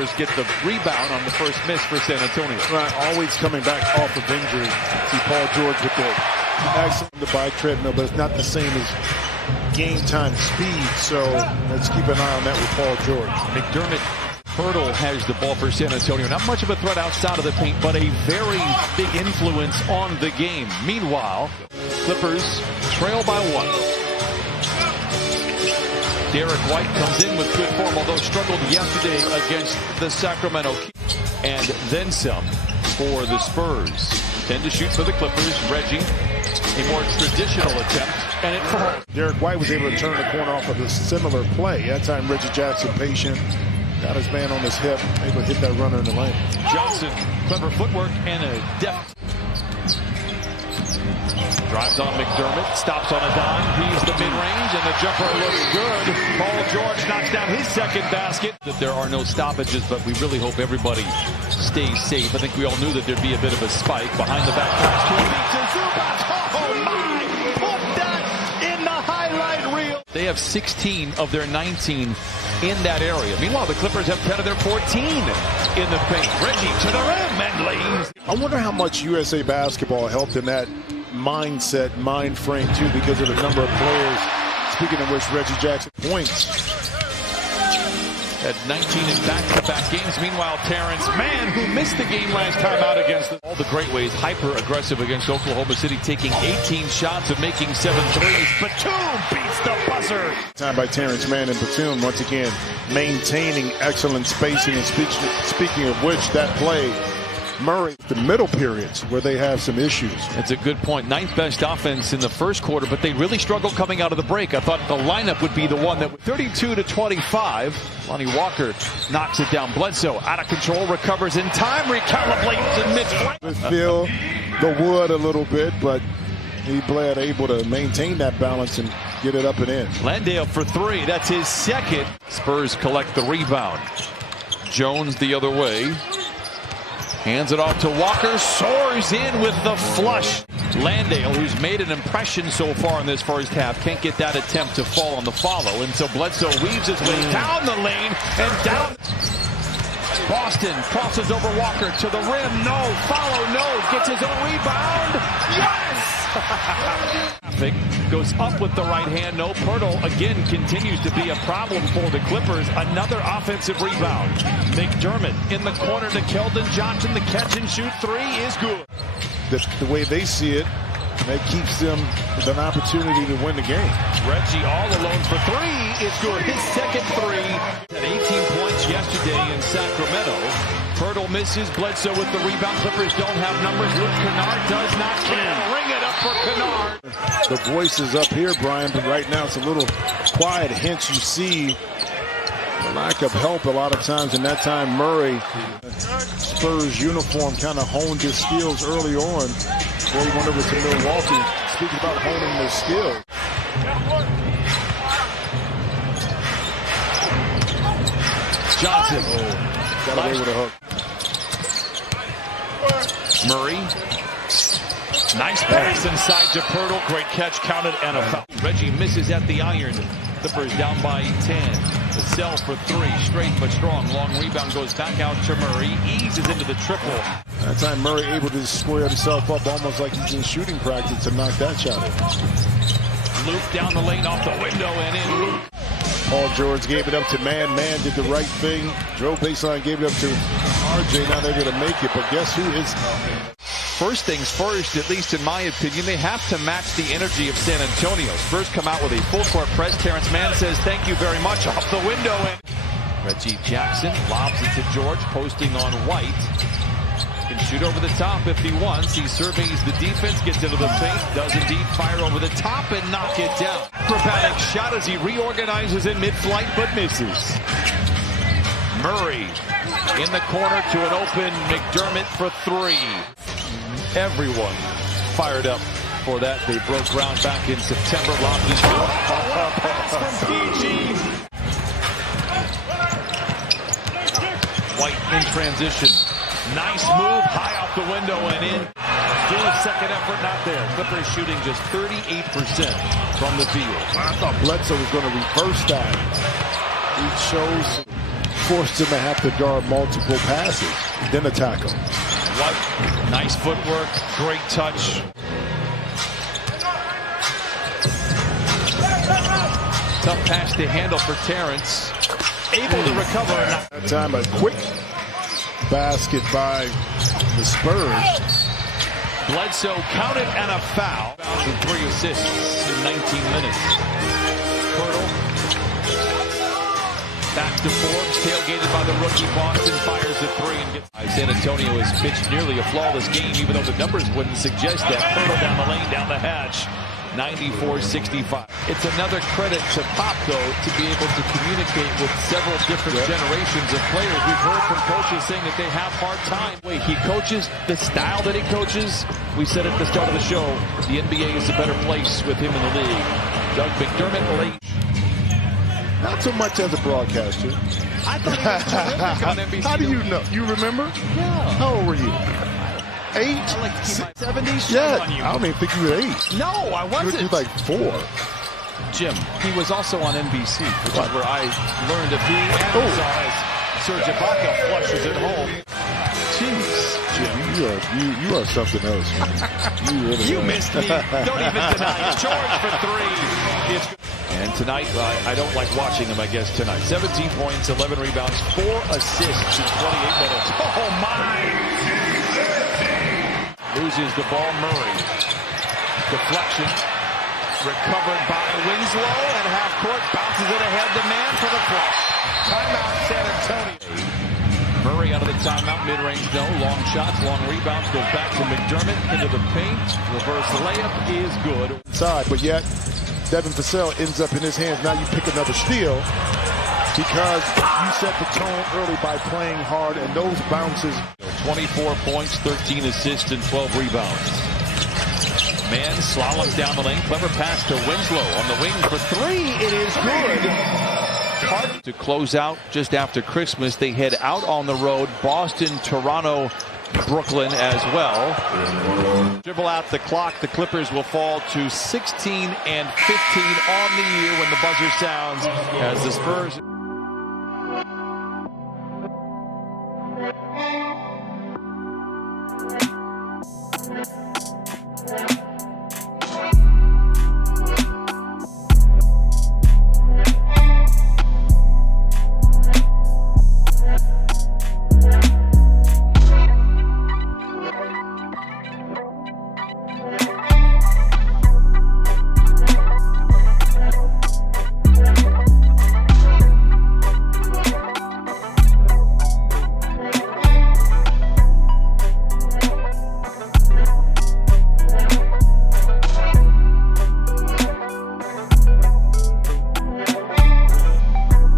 Clippers get the rebound on the first miss for San Antonio. Right, always coming back off of injury. See Paul George with the accident to buy treadmill, but it's not the same as game time speed. So let's keep an eye on that with Paul George. McDermott. Hurdle has the ball for San Antonio. Not much of a threat outside of the paint, but a very big influence on the game. Meanwhile, Clippers trail by 1. Derek White comes in with good form, although struggled yesterday against the Sacramento Kings. And then some for the Spurs. 10 to shoot for the Clippers. Reggie, a more traditional attempt, and it falls. Derek White was able to turn the corner off of a similar play. That time Reggie Jackson patient. Got his man on his hip, able to hit that runner in the lane. Johnson, clever footwork and a depth. Drives on McDermott, stops on a dime. He's the mid-range, and the jumper looks good. Paul George knocks down his second basket. That there are no stoppages, but we really hope everybody stays safe. I think we all knew that there'd be a bit of a spike behind the back pass to Zubac. Oh my! Put that in the highlight reel. They have 16 of their 19 in that area. Meanwhile, the Clippers have 10 of their 14 in the paint. Reggie to the rim and leaves. I wonder how much USA basketball helped in that mindset, mind frame, too, because of the number of players. Speaking of which, Reggie Jackson points. At 19 in back-to-back games. Meanwhile, Terrence Mann, who missed the game last time out against all the great ways, hyper-aggressive against Oklahoma City, taking 18 shots and making 7 threes. Batum beats the buzzer. Time by Terrence Mann and Batum, once again, maintaining excellent spacing. And speaking of which, that play, Murray, the middle periods where they have some issues. That's a good point. 9th best offense in the first quarter, but they really struggled coming out of the break. I thought the lineup would be the one that 32-25. Lonnie Walker knocks it down. Bledsoe out of control, recovers in time, recalibrates in mid-flight. Feel the wood a little bit, but he Bled able to maintain that balance and get it up and in. Landale for 3. That's his second. Spurs collect the rebound. Jones the other way. Hands it off to Walker, soars in with the flush. Landale, who's made an impression so far in this first half, can't get that attempt to fall on the follow. And so Bledsoe weaves his way down the lane and down. Boston crosses over Walker to the rim. No, follow, no, gets his own rebound. Yes! Goes up with the right hand. No, Pirtle again continues to be a problem for the Clippers. Another offensive rebound. McDermott in the corner to Keldon Johnson. The catch and shoot 3 is good. The way they see it, that keeps them with an opportunity to win the game. Reggie all alone for 3 is good. His second 3. Had 18 points yesterday in Sacramento. Pirtle misses. Bledsoe with the rebound. Clippers don't have numbers. Luke Kennard does not can. Ring it up for Kennard. The voice is up here, Brian, but right now it's a little quiet. Hence you see the lack of help a lot of times. And that time Murray, Spurs uniform, kind of honed his skills early on before he went over to Milwaukee. Speaking about honing their skills. Johnson. Got away with a hook. Murray. Nice pass inside to Pirtle. Great catch, counted, and a foul. Reggie misses at the iron. Clippers down by 10. The sell for 3, straight but strong. Long rebound goes back out to Murray. Eases into the triple. That time Murray able to square himself up almost like he's in shooting practice to knock that shot in. Luke down the lane off the window and in. Luke. Paul George gave it up to Mann. Mann did the right thing. Drove baseline, gave it up to RJ. Now they're going to make it. But guess who is... First things first, at least in my opinion, they have to match the energy of San Antonio. Spurs come out with a full-court press. Terrence Mann says, thank you very much, off the window. And Reggie Jackson lobs it to George, posting on White. Can shoot over the top if he wants. He surveys the defense, gets into the paint, does indeed fire over the top and knock it down. Acrobatic shot as he reorganizes in mid-flight, but misses. Murray in the corner to an open McDermott for 3. Everyone fired up for that. They broke ground back in September. Lobbed his pass from PG. White in transition. Nice move, high off the window and in. Still a second effort not there. Clippers shooting just 38% from the field. I thought Bledsoe was going to reverse that. He shows forced him to have to guard multiple passes, then a tackle. What nice footwork, great touch. Tough pass to handle for Terrence. Able to recover. That time a quick basket by the Spurs. Bledsoe counted and a foul. And 3 assists in 19 minutes. Pirtle. Back to Forbes, tailgated by the rookie. Boston fires a 3 and gets. San Antonio has pitched nearly a flawless game, even though the numbers wouldn't suggest that. Pirtle down the lane, down the hatch. 94-65. It's another credit to Pop, though, to be able to communicate with several different generations of players. We've heard from coaches saying that they have hard time. He coaches the style that he coaches. We said at the start of the show, the NBA is a better place with him in the league. Doug McDermott late. Not so much as a broadcaster. I thought he was terrific on NBC. How do you know? You remember? Yeah. How old were you? 8? I like to keep my 70s Yeah, on you. I don't even think you were 8. No, I wasn't. You were like 4. Jim, he was also on NBC, which is where I learned of he and as Serge Ibaka flushes it home. Jeez. Jim, you are something else, man. You missed me. Don't even deny it. George for 3. And tonight, I don't like watching him, I guess, tonight. 17 points, 11 rebounds, 4 assists in 28 minutes. Oh, my! Loses the ball, Murray. Deflection. Recovered by Winslow, and half court bounces it ahead to man for the flush. Timeout, San Antonio. Murray out of the timeout, mid-range no. Long shots, long rebounds, goes back to McDermott into the paint. Reverse layup is good. Inside, but yet Devin Vassell ends up in his hands. Now you pick another steal because you set the tone early by playing hard, and those bounces. 24 points, 13 assists, and 12 rebounds. Man slaloms down the lane. Clever pass to Winslow on the wing for 3. It is good. Hard to close out just after Christmas. They head out on the road. Boston, Toronto, Brooklyn as well. Dribble out the clock. The Clippers will fall to 16 and 15 on the year when the buzzer sounds as the Spurs.